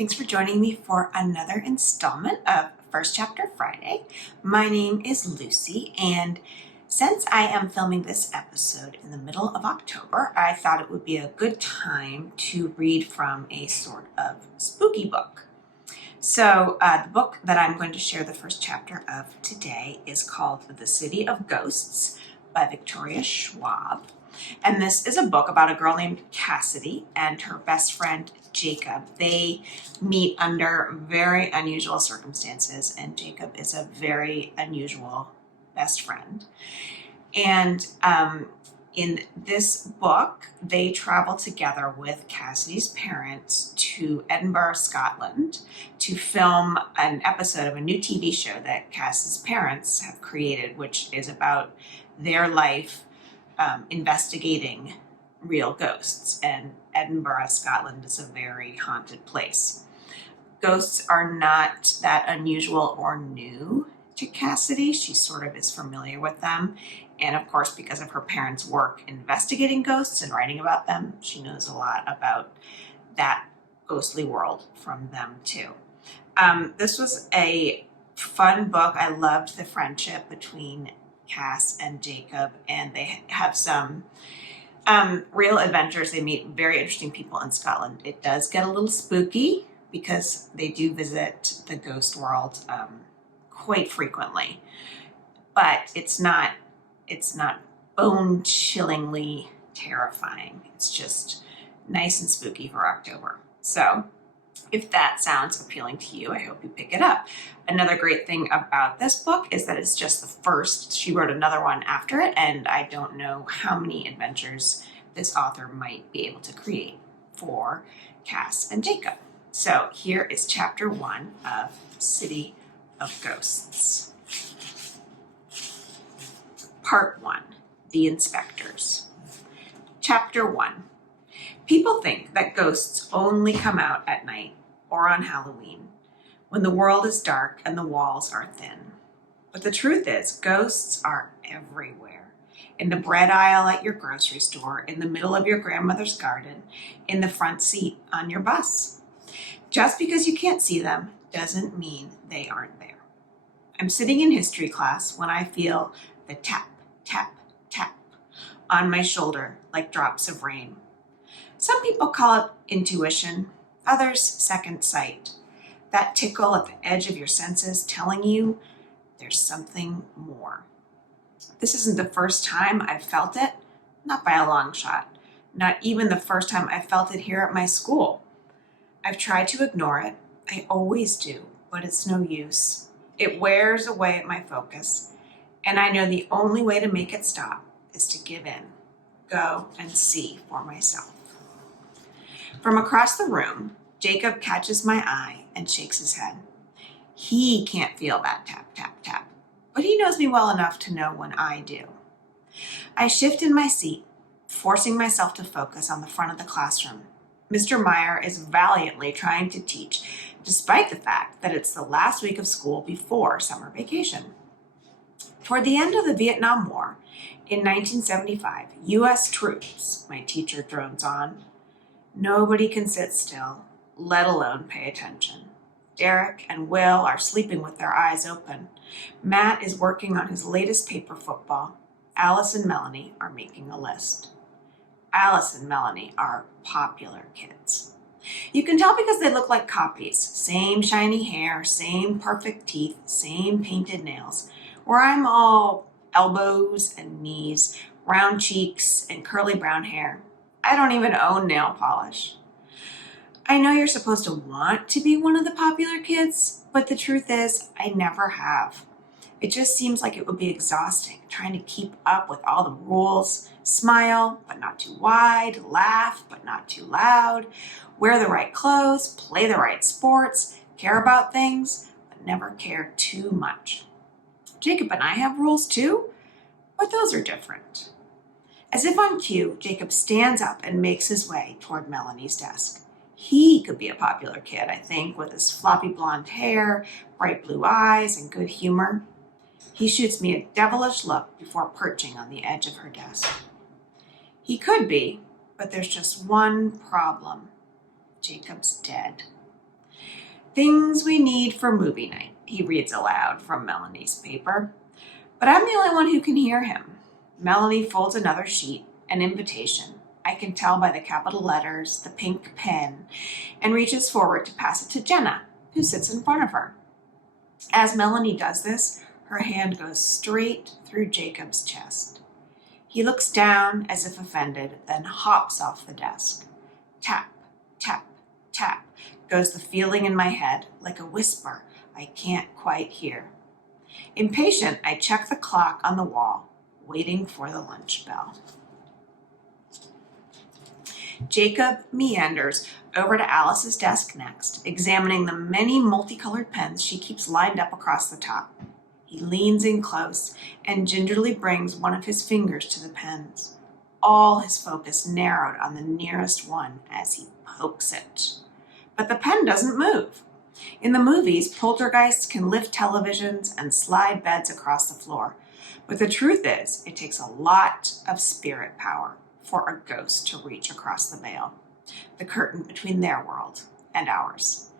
Thanks for joining me for another installment of First Chapter Friday. My name is Lucy, and since I am filming this episode in the middle of October, I thought it would be a good time to read from a sort of spooky book. So the book that I'm going to share the first chapter of today is called The City of Ghosts by Victoria Schwab. And this is a book about a girl named Cassidy and her best friend Jacob. They meet under very unusual circumstances, and Jacob is a very unusual best friend. And in this book, they travel together with Cassidy's parents to Edinburgh, Scotland, to film an episode of a new TV show that Cass's parents have created, which is about their life investigating real ghosts. And Edinburgh, Scotland is a very haunted place. Ghosts are not that unusual or new to Cassidy. She sort of is familiar with them. And of course, because of her parents' work investigating ghosts and writing about them, she knows a lot about that ghostly world from them too. This was a fun book. I loved the friendship between Cass and Jacob, and they have some real adventures. They meet very interesting people in Scotland. It does get a little spooky because they do visit the ghost world quite frequently, but it's not bone-chillingly terrifying. It's just nice and spooky for October. So if that sounds appealing to you, I hope you pick it up. Another great thing about this book is that it's just the first. She wrote another one after it, and I don't know how many adventures this author might be able to create for Cass and Jacob. So here is chapter 1 of City of Ghosts. Part 1, The Inspectors. Chapter 1. People think that ghosts only come out at night or on Halloween, when the world is dark and the walls are thin. But the truth is, ghosts are everywhere. In the bread aisle at your grocery store, in the middle of your grandmother's garden, in the front seat on your bus. Just because you can't see them doesn't mean they aren't there. I'm sitting in history class when I feel the tap, tap, tap on my shoulder like drops of rain. Some people call it intuition, others second sight. That tickle at the edge of your senses telling you there's something more. This isn't the first time I've felt it, not by a long shot. Not even the first time I felt it here at my school. I've tried to ignore it. I always do, but it's no use. It wears away at my focus, and I know the only way to make it stop is to give in, go and see for myself. From across the room, Jacob catches my eye and shakes his head. He can't feel that tap, tap, tap, but he knows me well enough to know when I do. I shift in my seat, forcing myself to focus on the front of the classroom. Mr. Meyer is valiantly trying to teach, despite the fact that it's the last week of school before summer vacation. Toward the end of the Vietnam War, in 1975, U.S. troops, my teacher drones on. Nobody can sit still, let alone pay attention. Derek and Will are sleeping with their eyes open. Matt is working on his latest paper football. Alice and Melanie are making a list. Alice and Melanie are popular kids. You can tell because they look like copies. Same shiny hair, same perfect teeth, same painted nails. Where I'm all elbows and knees, round cheeks, and curly brown hair. I don't even own nail polish. I know you're supposed to want to be one of the popular kids, but the truth is, I never have. It just seems like it would be exhausting trying to keep up with all the rules, smile, but not too wide, laugh, but not too loud, wear the right clothes, play the right sports, care about things, but never care too much. Jacob and I have rules too, but those are different. As if on cue, Jacob stands up and makes his way toward Melanie's desk. He could be a popular kid, I think, with his floppy blonde hair, bright blue eyes, and good humor. He shoots me a devilish look before perching on the edge of her desk. He could be, but there's just one problem. Jacob's dead. Things we need for movie night, he reads aloud from Melanie's paper. But I'm the only one who can hear him. Melanie folds another sheet, an invitation. I can tell by the capital letters, the pink pen, and reaches forward to pass it to Jenna, who sits in front of her. As Melanie does this, her hand goes straight through Jacob's chest. He looks down as if offended, then hops off the desk. Tap, tap, tap goes the feeling in my head, like a whisper I can't quite hear. Impatient, I check the clock on the wall, waiting for the lunch bell. Jacob meanders over to Alice's desk next, examining the many multicolored pens she keeps lined up across the top. He leans in close and gingerly brings one of his fingers to the pens, all his focus narrowed on the nearest one as he pokes it. But the pen doesn't move. In the movies, poltergeists can lift televisions and slide beds across the floor. But the truth is, it takes a lot of spirit power for a ghost to reach across the veil, the curtain between their world and ours.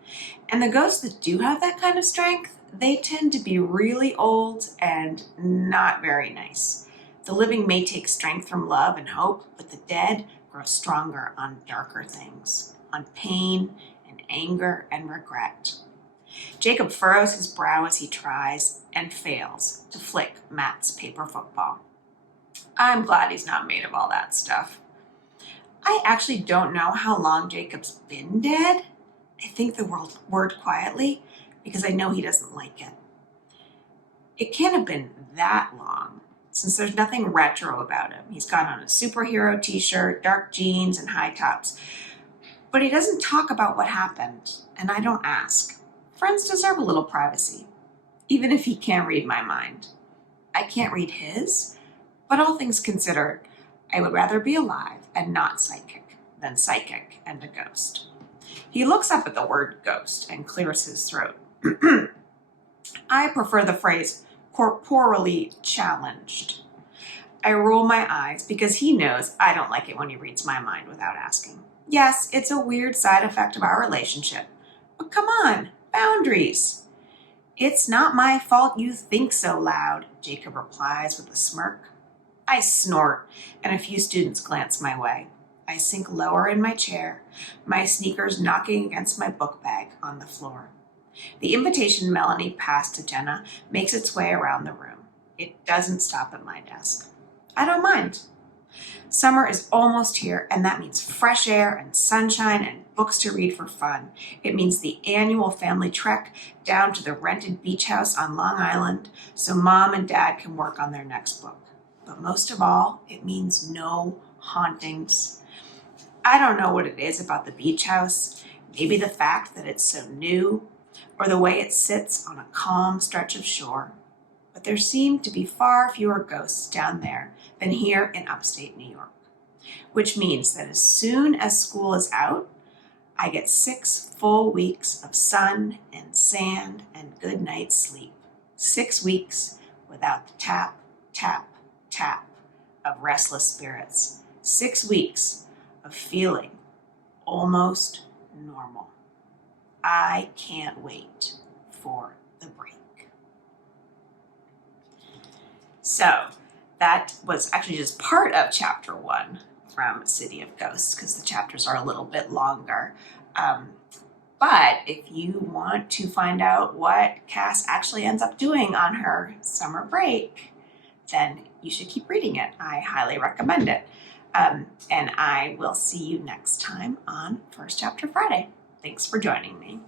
And the ghosts that do have that kind of strength, they tend to be really old and not very nice. The living may take strength from love and hope, but the dead grow stronger on darker things, on pain and anger and regret. Jacob furrows his brow as he tries and fails to flick Matt's paper football. I'm glad he's not made of all that stuff. I actually don't know how long Jacob's been dead. I think the word quietly because I know he doesn't like it. It can't have been that long since there's nothing retro about him. He's got on a superhero t-shirt, dark jeans, and high tops. But he doesn't talk about what happened, and I don't ask. Friends deserve a little privacy, even if he can't read my mind. I can't read his, but all things considered, I would rather be alive and not psychic than psychic and a ghost. He looks up at the word ghost and clears his throat. I prefer the phrase corporally challenged. I roll my eyes because he knows I don't like it when he reads my mind without asking. Yes, it's a weird side effect of our relationship, but come on, boundaries. It's not my fault you think so loud, Jacob replies with a smirk. I snort, and a few students glance my way. I sink lower in my chair, my sneakers knocking against my book bag on the floor. The invitation Melanie passed to Jenna makes its way around the room. It doesn't stop at my desk. I don't mind. Summer is almost here, and that means fresh air and sunshine and books to read for fun. It means the annual family trek down to the rented beach house on Long Island so Mom and Dad can work on their next book. But most of all, it means no hauntings. I don't know what it is about the beach house, maybe the fact that it's so new, or the way it sits on a calm stretch of shore. But there seem to be far fewer ghosts down there than here in upstate New York, which means that as soon as school is out, I get 6 full weeks of sun and sand and good night's sleep. 6 weeks without the tap, tap, tap of restless spirits. 6 weeks of feeling almost normal. I can't wait for the break. So that was actually just part of chapter 1 from City of Ghosts because the chapters are a little bit longer. But if you want to find out what Cass actually ends up doing on her summer break, then you should keep reading it. I highly recommend it. And I will see you next time on First Chapter Friday. Thanks for joining me.